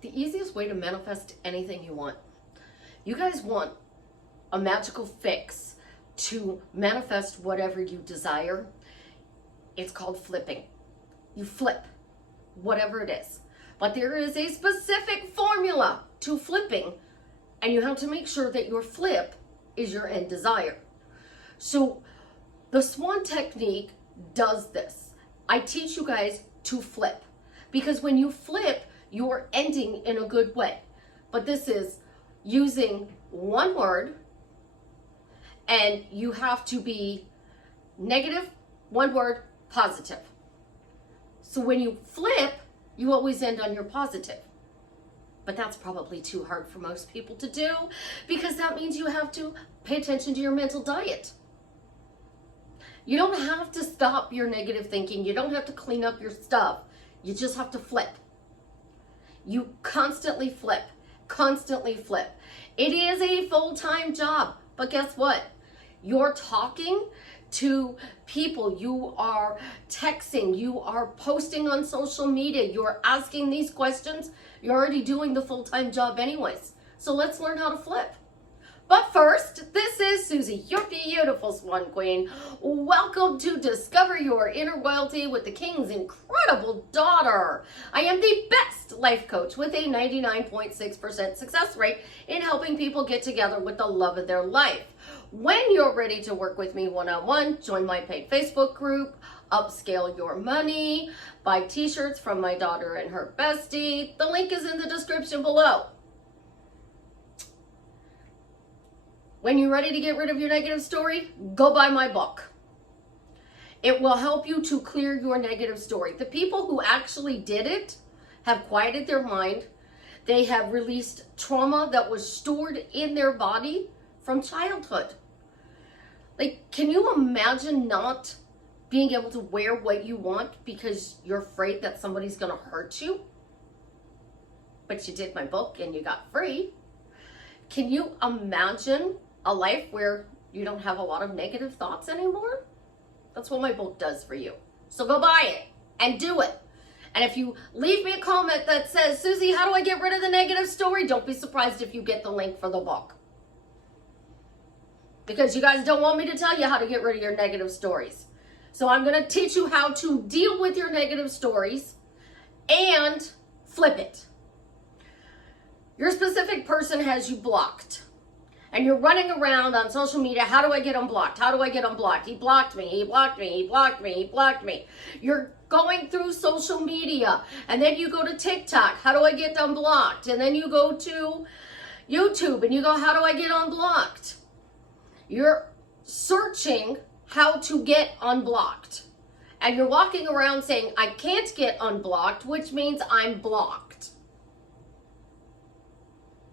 the easiest way to manifest anything you want. You guys want a magical fix to manifest whatever you desire. It's called flipping. You flip whatever it is. But there is a specific formula to flipping, and you have to make sure that your flip is your end desire. So the swan technique does this. I teach you guys to flip, because when you flip, you're ending in a good way. But this is using one word, and you have to be negative, one word, positive. So when you flip, you always end on your positive. But that's probably too hard for most people to do, because that means you have to pay attention to your mental diet. You don't have to stop your negative thinking. You don't have to clean up your stuff. You just have to flip. You constantly flip, constantly flip. It is a full-time job, but guess what? You're talking to people, you are texting, you are posting on social media, you're asking these questions. You're already doing the full-time job anyways. So let's learn how to flip. But first, this is Susie, your beautiful Swan Queen. Welcome to Discover Your Inner Royalty with the King's incredible daughter. I am the best life coach with a 99.6% success rate in helping people get together with the love of their life. When you're ready to work with me one-on-one, join my paid Facebook group, Upscale Your Money, buy t-shirts from my daughter and her bestie. The link is in the description below. When you're ready to get rid of your negative story, go buy my book. It will help you to clear your negative story. The people who actually did it have quieted their mind. They have released trauma that was stored in their body from childhood. Like, can you imagine not being able to wear what you want because you're afraid that somebody's gonna hurt you? But you did my book and you got free. Can you imagine a life where you don't have a lot of negative thoughts anymore? That's what my book does for you. So go buy it and do it. And if you leave me a comment that says, Susie, how do I get rid of the negative story? Don't be surprised if you get the link for the book. Because you guys don't want me to tell you how to get rid of your negative stories. So I'm going to teach you how to deal with your negative stories and flip it. Your specific person has you blocked. And you're running around on social media, how do I get unblocked? How do I get unblocked? He blocked me, he blocked me, he blocked me, he blocked me. You're going through social media, and then you go to TikTok, how do I get unblocked? And then you go to YouTube, and you go, how do I get unblocked? You're searching how to get unblocked. And you're walking around saying, I can't get unblocked, which means I'm blocked.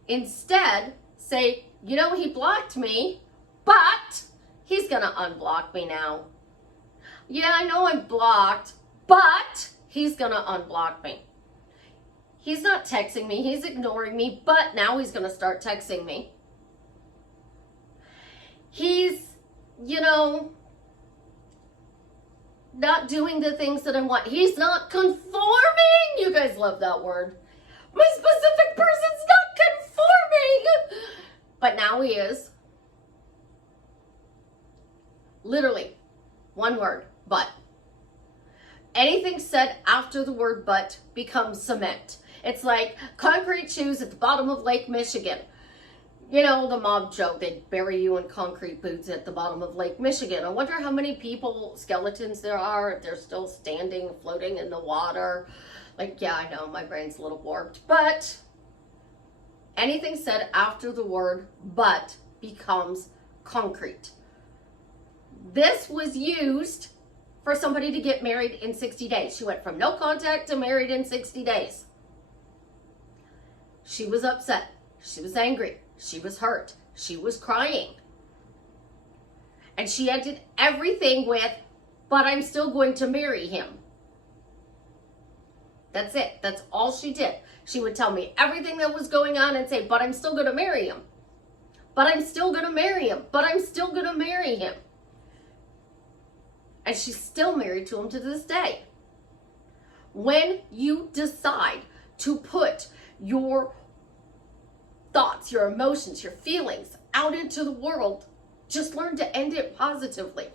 Instead, say, you know, he blocked me, but he's gonna unblock me now. Yeah, I know I'm blocked, but he's gonna unblock me. He's not texting me, he's ignoring me, but now he's gonna start texting me. He's, you know, not doing the things that I want. He's not conforming. You guys love that word. My specific person's not conforming. But now he is. Literally, one word, but. Anything said after the word but becomes cement. It's like concrete shoes at the bottom of Lake Michigan. You know, the mob joke, they bury you in concrete boots at the bottom of Lake Michigan. I wonder how many people, skeletons there are, if they're still standing, floating in the water. Like, yeah, I know, my brain's a little warped. But anything said after the word but becomes concrete. This was used for somebody to get married in 60 days. She went from no contact to married in 60 days. She was upset. She was angry. She was hurt. She was crying. And she ended everything with, but I'm still going to marry him. That's it. That's all she did. She would tell me everything that was going on and say, but I'm still going to marry him. But I'm still going to marry him. But I'm still going to marry him. And she's still married to him to this day. When you decide to put your thoughts, your emotions, your feelings out into the world. Just learn to end it positively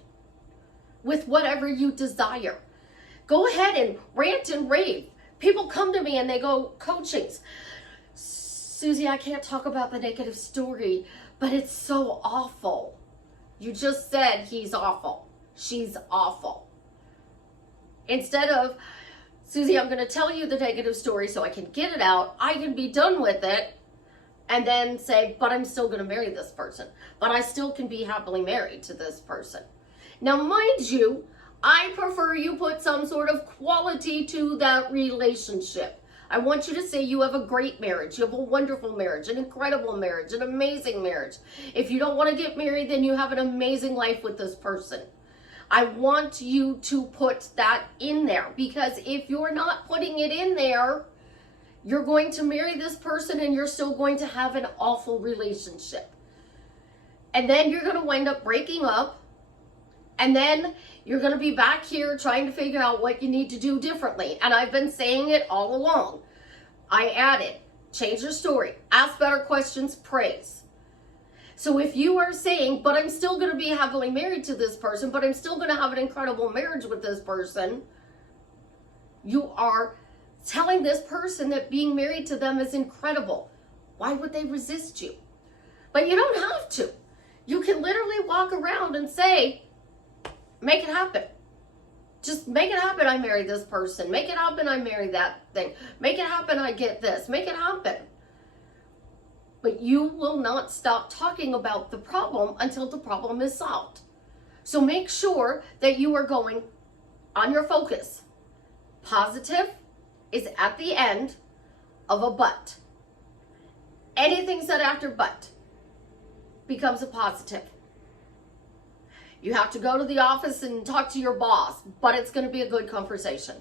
with whatever you desire. Go ahead and rant and rave. People come to me and they go, coachings, Susie, I can't talk about the negative story, but it's so awful. You just said he's awful. She's awful. Instead of, Susie, I'm going to tell you the negative story so I can get it out, I can be done with it, and then say, but I'm still going to marry this person. But I still can be happily married to this person. Now, mind you, I prefer you put some sort of quality to that relationship. I want you to say you have a great marriage, you have a wonderful marriage, an incredible marriage, an amazing marriage. If you don't want to get married, then you have an amazing life with this person. I want you to put that in there, because if you're not putting it in there, you're going to marry this person and you're still going to have an awful relationship. And then you're going to wind up breaking up, and then you're going to be back here trying to figure out what you need to do differently. And I've been saying it all along. I added, change your story, ask better questions, praise. So if you are saying, but I'm still going to be happily married to this person, but I'm still going to have an incredible marriage with this person, you are telling this person that being married to them is incredible. Why would they resist you? But you don't have to. You can literally walk around and say, make it happen. Just make it happen, I marry this person. Make it happen, I marry that thing. Make it happen, I get this. Make it happen. But you will not stop talking about the problem until the problem is solved. So make sure that you are going on your focus. Positive is at the end of a but. Anything said after but becomes a positive. You have to go to the office and talk to your boss, but it's going to be a good conversation.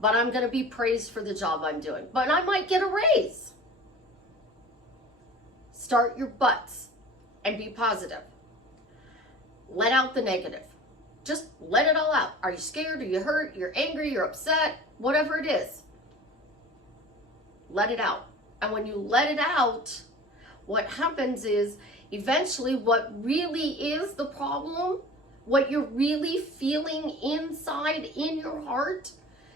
But I'm going to be praised for the job I'm doing. But I might get a raise. Start your buts and be positive. Let out the negative. Just let it all out. Are you scared? Are you hurt? You're angry? You're upset? Whatever it is. Let it out. And when you let it out, what happens is eventually what really is the problem, what you're really feeling inside in your heart,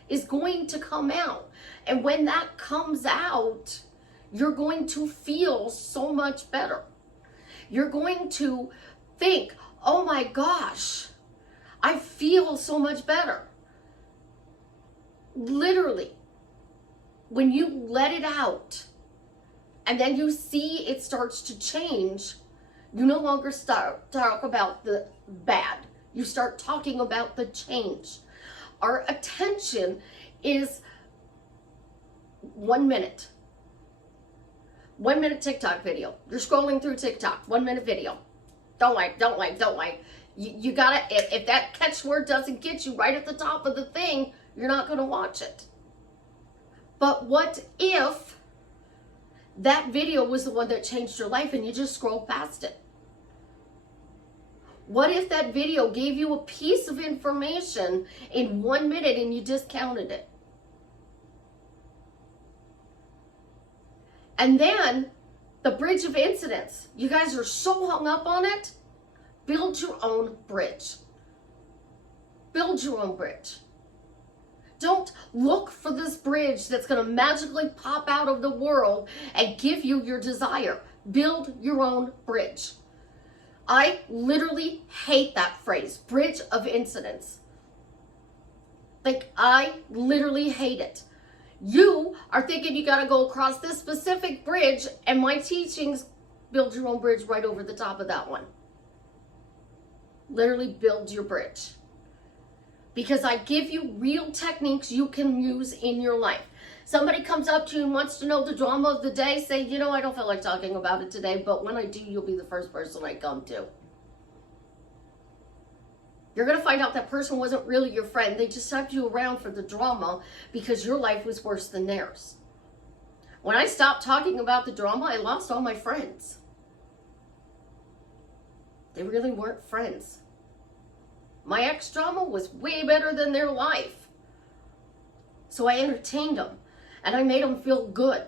is going to come out. And when that comes out, you're going to feel so much better. You're going to think, oh my gosh, I feel so much better. Literally, when you let it out and then you see it starts to change, you no longer talk about the bad. You start talking about the change. Our attention is 1 minute. 1 minute TikTok video. You're scrolling through TikTok. 1 minute video. Don't like. You gotta, if that catchword doesn't get you right at the top of the thing, you're not gonna watch it. But what if that video was the one that changed your life and you just scrolled past it? What if that video gave you a piece of information in 1 minute and you discounted it? And then the bridge of incidents. You guys are so hung up on it. Build your own bridge. Build your own bridge. Don't look for this bridge that's going to magically pop out of the world and give you your desire. Build your own bridge. I literally hate that phrase, bridge of incidents. Like, I literally hate it. You are thinking you got to go across this specific bridge, and my teachings build your own bridge right over the top of that one. Literally build your bridge. Because I give you real techniques you can use in your life. Somebody comes up to you and wants to know the drama of the day, say, you know, I don't feel like talking about it today, but when I do, you'll be the first person I come to. You're going to find out that person wasn't really your friend. They just kept you around for the drama because your life was worse than theirs. When I stopped talking about the drama, I lost all my friends. They really weren't friends. My ex-drama was way better than their life. So I entertained them. and I made him feel good.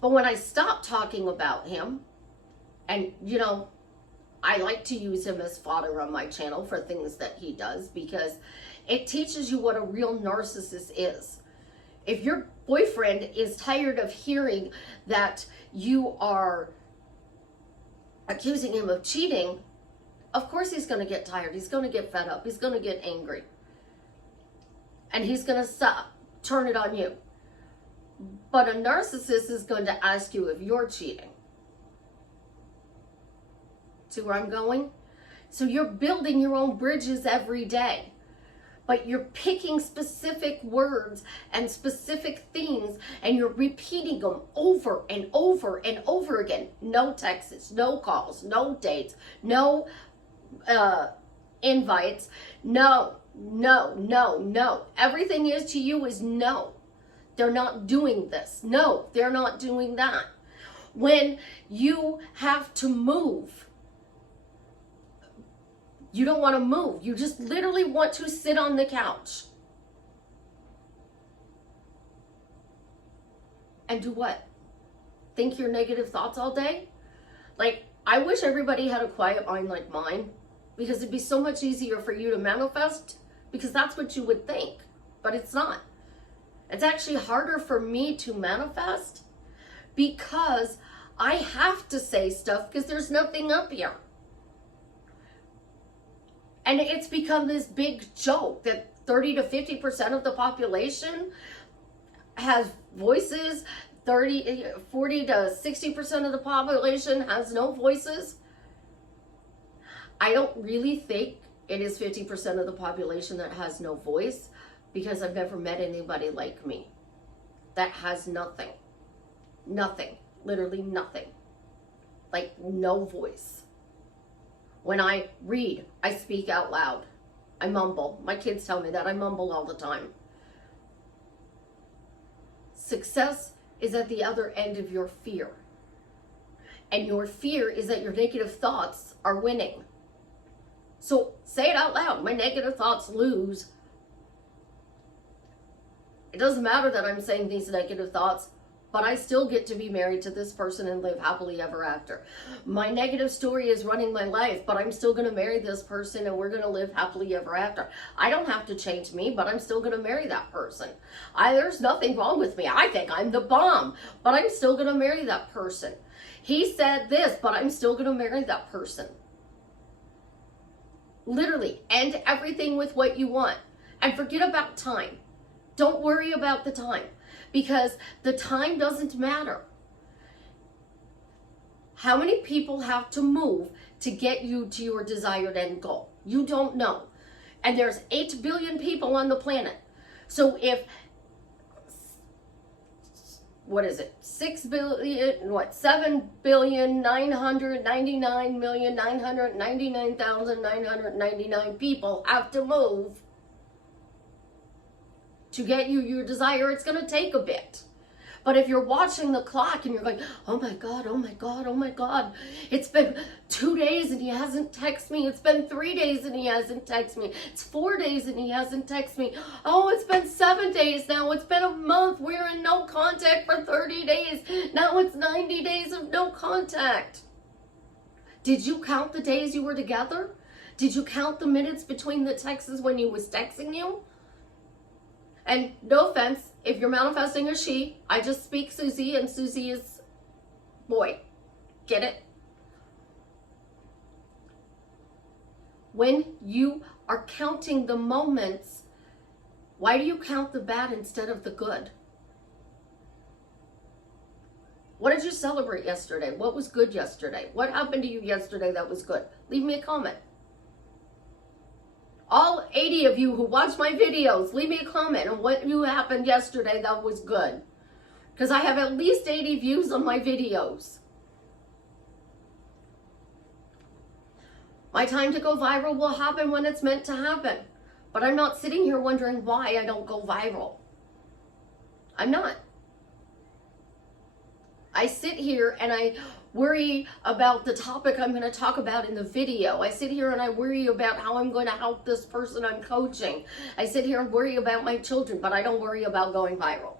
But when I stopped talking about him, and you know, I like to use him as fodder on my channel for things that he does, because it teaches you what a real narcissist is. If your boyfriend is tired of hearing that you are accusing him of cheating, of course he's going to get tired. He's going to get fed up. He's going to get angry. And he's going to turn it on you. But a narcissist is going to ask you if you're cheating. See where I'm going? So you're building your own bridges every day. But you're picking specific words and specific things, and you're repeating them over and over and over again. No texts, no calls, no dates, no invites. No. Everything is to you is no. They're not doing this. No, they're not doing that. When you have to move, you don't want to move. You just literally want to sit on the couch. And do what? Think your negative thoughts all day? Like, I wish everybody had a quiet mind like mine, because it'd be so much easier for you to manifest, because that's what you would think. But it's not. It's actually harder for me to manifest because I have to say stuff because there's nothing up here. And it's become this big joke that 30 to 50% of the population has voices, 40 to 60% of the population has no voices. I don't really think it is 50% of the population that has no voice, because I've never met anybody like me that has nothing, literally nothing, like no voice. When I read, I speak out loud. I mumble. My kids tell me that I mumble all the time. Success is at the other end of your fear. And your fear is that your negative thoughts are winning. So say it out loud. My negative thoughts lose. It doesn't matter that I'm saying these negative thoughts, but I still get to be married to this person and live happily ever after. My negative story is running my life, but I'm still going to marry this person and we're going to live happily ever after. I don't have to change me, but I'm still going to marry that person. There's nothing wrong with me. I think I'm the bomb, but I'm still going to marry that person. He said this, but I'm still going to marry that person. Literally, end everything with what you want and forget about time. Don't worry about the time, because the time doesn't matter. How many people have to move to get you to your desired end goal? You don't know. And there's 8 billion people on the planet. So if, 7,999,999,999 people have to move to get you your desire, it's going to take a bit. But if you're watching the clock and you're going, oh my God, oh my God, oh my God, it's been 2 days and he hasn't texted me. It's been 3 days and he hasn't texted me. It's 4 days and he hasn't texted me. Oh, it's been 7 days now. It's been a month. We're in no contact for 30 days. Now it's 90 days of no contact. Did you count the days you were together? Did you count the minutes between the texts when he was texting you? And no offense, if you're manifesting a she, I just speak Susie and Susie is boy. Get it? When you are counting the moments, why do you count the bad instead of the good? What did you celebrate yesterday? What was good yesterday? What happened to you yesterday that was good? Leave me a comment. All 80 of you who watch my videos, leave me a comment on what happened yesterday that was good. Because I have at least 80 views on my videos. My time to go viral will happen when it's meant to happen. But I'm not sitting here wondering why I don't go viral. I'm not. I sit here and I worry about the topic I'm going to talk about in the video. I sit here and I worry about how I'm going to help this person I'm coaching. I sit here and worry about my children, but I don't worry about going viral.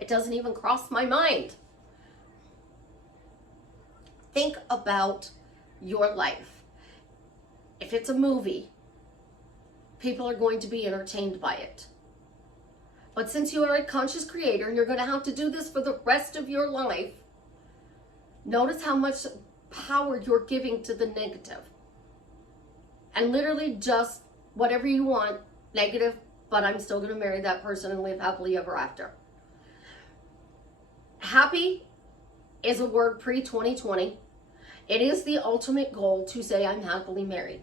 It doesn't even cross my mind. Think about your life. If it's a movie, people are going to be entertained by it. But since you are a conscious creator and you're going to have to do this for the rest of your life, notice how much power you're giving to the negative. And literally just whatever you want, negative, but I'm still going to marry that person and live happily ever after. Happy is a word pre-2020. It is the ultimate goal to say I'm happily married.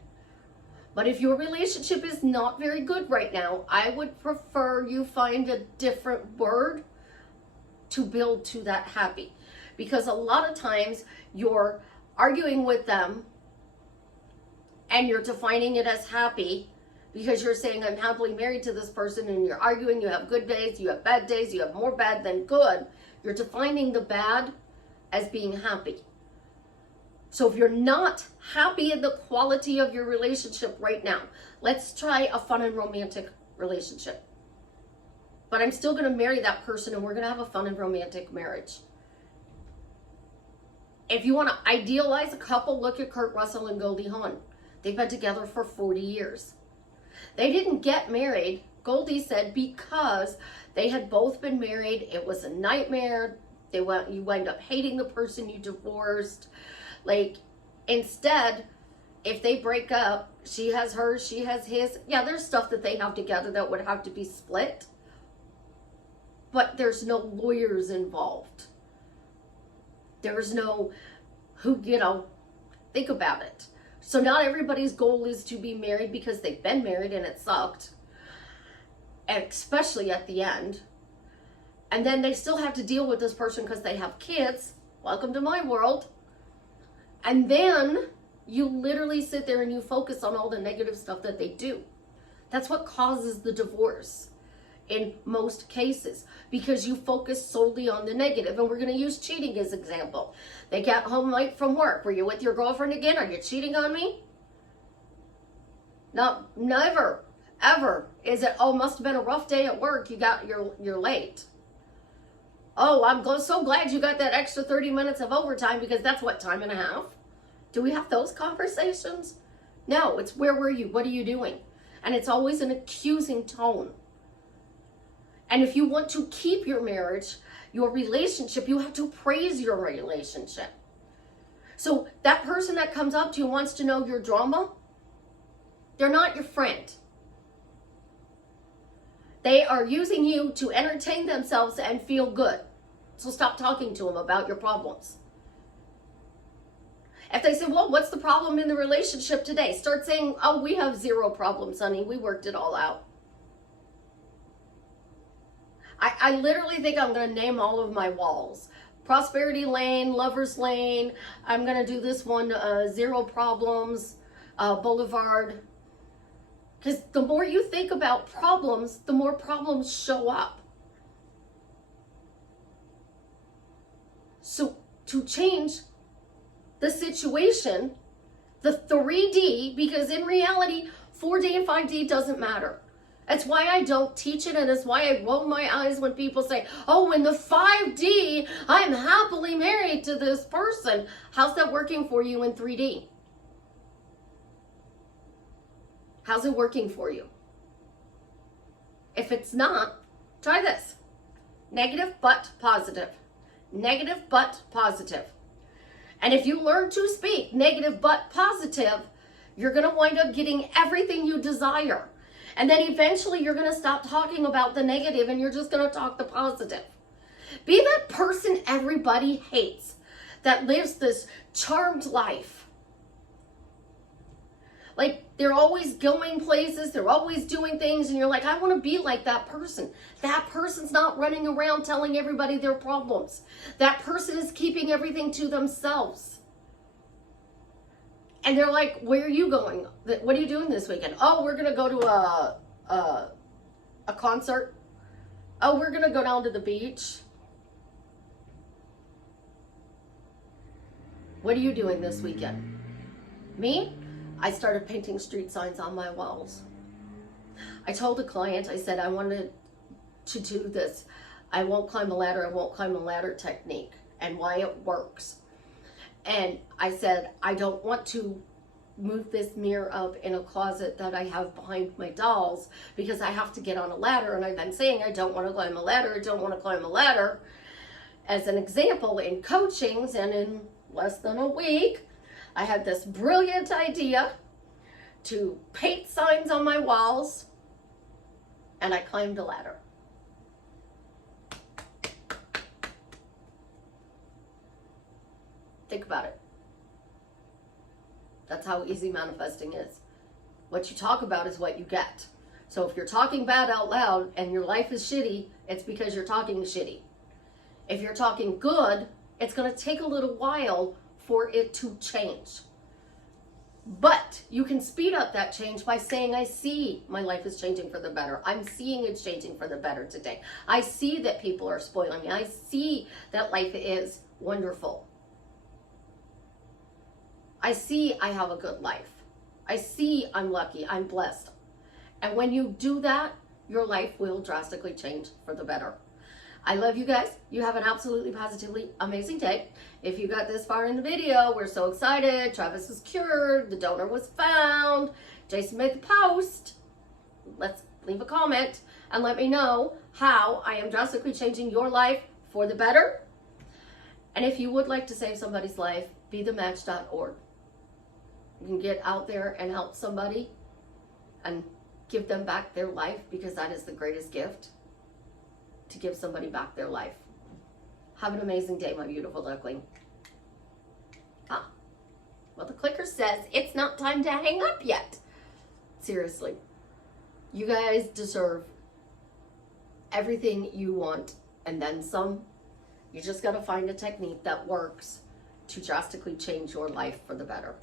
But if your relationship is not very good right now, I would prefer you find a different word to build to that happy. Because a lot of times you're arguing with them and you're defining it as happy because you're saying I'm happily married to this person, and you're arguing, you have good days, you have bad days, you have more bad than good. You're defining the bad as being happy. So if you're not happy in the quality of your relationship right now, let's try a fun and romantic relationship. But I'm still going to marry that person and we're going to have a fun and romantic marriage. If you want to idealize a couple, look at Kurt Russell and Goldie Hawn. They've been together for 40 years. They didn't get married, Goldie said, because they had both been married. It was a nightmare. You wind up hating the person you divorced. Like, instead, if they break up, she has hers, she has his. Yeah, there's stuff that they have together that would have to be split. But there's no lawyers involved. There's no think about it. So not everybody's goal is to be married because they've been married and it sucked. And especially at the end. And then they still have to deal with this person because they have kids. Welcome to my world. And then you literally sit there and you focus on all the negative stuff that they do. That's what causes the divorce in most cases, because you focus solely on the negative. And we're going to use cheating as an example. They got home late from work. Were you with your girlfriend again? Are you cheating on me? No, never, ever. Is it, oh, must have been a rough day at work. You're late. Oh, I'm so glad you got that extra 30 minutes of overtime, because that's what, time and a half? Do we have those conversations? No, it's where were you? What are you doing? And it's always an accusing tone. And if you want to keep your marriage, your relationship, you have to praise your relationship. So that person that comes up to you wants to know your drama, they're not your friend. They are using you to entertain themselves and feel good. So stop talking to them about your problems. If they say, well, what's the problem in the relationship today? Start saying, oh, we have zero problems, honey. We worked it all out. I literally think I'm going to name all of my walls. Prosperity Lane, Lover's Lane. I'm going to do this one, Zero Problems, Boulevard. Because the more you think about problems, the more problems show up. So to change the situation, the 3D, because in reality, 4D and 5D doesn't matter. That's why I don't teach it, and it's why I roll my eyes when people say, oh, in the 5D, I'm happily married to this person. How's that working for you in 3D? How's it working for you? If it's not, try this. Negative but positive. Negative but positive. And if you learn to speak negative but positive, you're going to wind up getting everything you desire. And then eventually you're going to stop talking about the negative and you're just going to talk the positive. Be that person everybody hates that lives this charmed life. Like, they're always going places, they're always doing things, and you're like, I want to be like that person. That person's not running around telling everybody their problems. That person is keeping everything to themselves. And they're like, where are you going? What are you doing this weekend? Oh, we're going to go to a concert. Oh, we're going to go down to the beach. What are you doing this weekend? Me? I started painting street signs on my walls. I told a client, I said, I wanted to do this. I won't climb a ladder, I won't climb a ladder technique, and why it works. And I said, I don't want to move this mirror up in a closet that I have behind my dolls because I have to get on a ladder. And I've been saying, I don't want to climb a ladder, I don't want to climb a ladder. As an example, in coachings, and in less than a week, I had this brilliant idea to paint signs on my walls, and I climbed a ladder. Think about it. That's how easy manifesting is. What you talk about is what you get. So if you're talking bad out loud and your life is shitty, it's because you're talking shitty. If you're talking good, it's going to take a little while for it to change. But you can speed up that change by saying, I see my life is changing for the better. I'm seeing it's changing for the better today. I see that people are spoiling me. I see that life is wonderful. I see I have a good life. I see I'm lucky, I'm blessed. And when you do that, your life will drastically change for the better. I love you guys. You have an absolutely positively amazing day. If you got this far in the video, we're so excited. Travis was cured. The donor was found. Jason made the post. Let's leave a comment and let me know how I am drastically changing your life for the better. And if you would like to save somebody's life, bethematch.org. You can get out there and help somebody and give them back their life, because that is the greatest gift, to give somebody back their life. Have an amazing day, my beautiful duckling. Well, the clicker says it's not time to hang up yet. Seriously, you guys deserve everything you want and then some. You just got to find a technique that works to drastically change your life for the better.